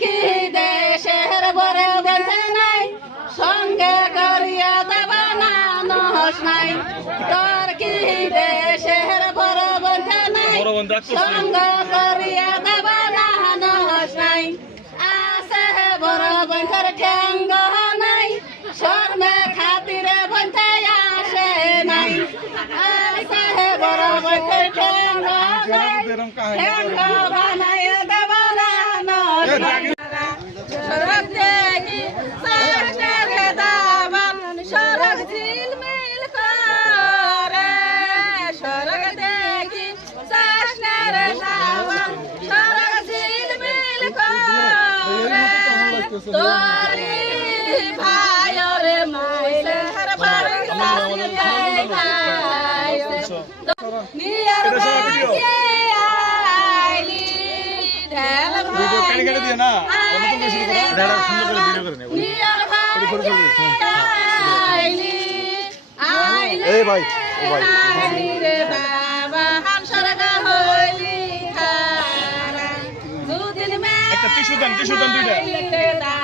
কি দেশের বড় বন্ধে নাই সঙ্গে করিয়া দেবা না নহস নাই তোর কি দেশের বড় বন্ধে নাই সঙ্গে করিয়া দেবা না নহস নাই আছে বড় বন্ধের ঠেঙ্গ নাই শর্মে খাতিরে বন্ধে আসে নাই আছে বড় বন্ধের ঠেঙ্গ নাই ঠেঙ্গ বানাইয়া দেবা না নহস নাই সড়ক দেখি সাগরে দাবান সড়ক ঝিলমিল করে সড়ক দেখি সাগরে দাবান সড়ক ঝিলমিল করে তোরি ভাইরে মাইলে হর বাড়ি খাইছে নিয়ার বাকি আইলি ঢেল ভাই দিয়ে না এই ভাই রে বাবা হাম সরগা হইলি খারা দুদিন মে একটা টিস্যু দেন দুইটা